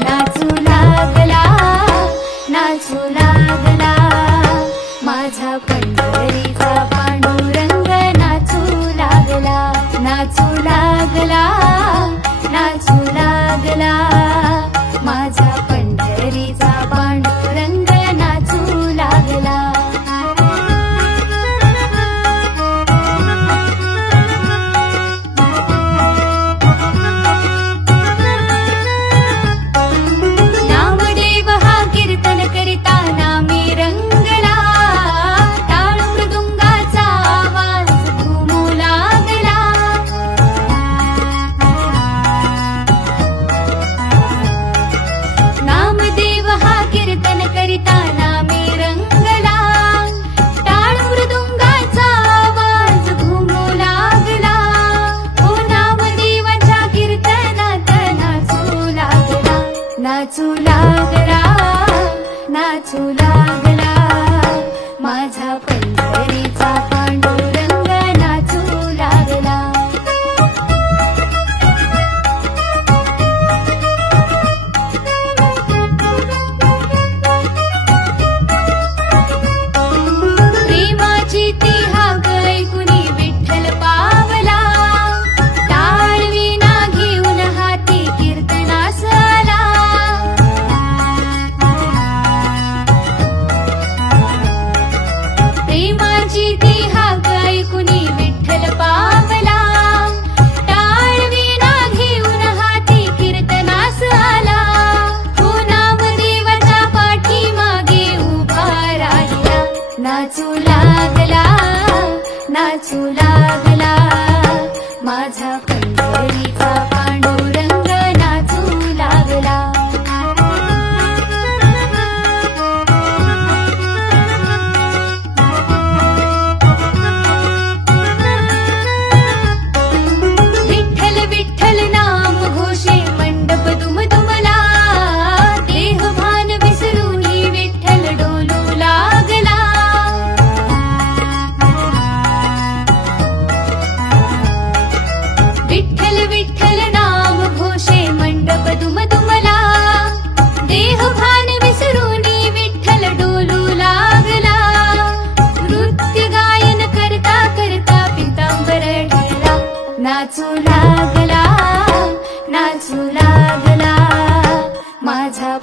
नाचू लागला, नाचू लागला, माझा पंढरीचा पांडुरंग नाचू लागला, नाचू लागला, नाचू लागला, माझा पंढरीचा पांडुरंग नाचू लागला। नामदेव हा कीर्तन करिता नामी रंगला, टाळ मृदुंगाचा आवाज घुमू लागला। नामदेव हा कीर्तन करिता नामी रंगला, टाळ मृदुंगाचा आवाज घुमू लागला। हो नामदेवाच्या कीर्तनात नाचू लागला, नाचू लागला, नाचू लागला, माझा पंढरीचा पांडुरंग नाचू लागला। प्रेमाची ती हाक ऐकुनी विठ्ठल पावला, टाळ वीणा घेऊन हाती कीर्तनास आला। प्रेमाची ती हाक ऐकुनी विठ्ठल पावला, टाळ वीणा घेऊन हाती कीर्तनास आला। हो नामदेवाच्या पाठीमागे उभा राहिला, नाचू लागला, नाचू लागला, माझा पंढरीचा पांडुरंग नाचू लागला। विठ्ठल विठ्ठल नाम घोषे मंडप दुमदुमला, देह भान विसरून विठ्ठल डोलू लागला। विठ्ठल विठ्ठल नाम घोषे मंडप दुमदुमला, देह भान विसरून विठ्ठल डोलू लागला। नृत्य गायन करता करता पितांबर ढळला, नाचू लागला, नाचू लागला, माझा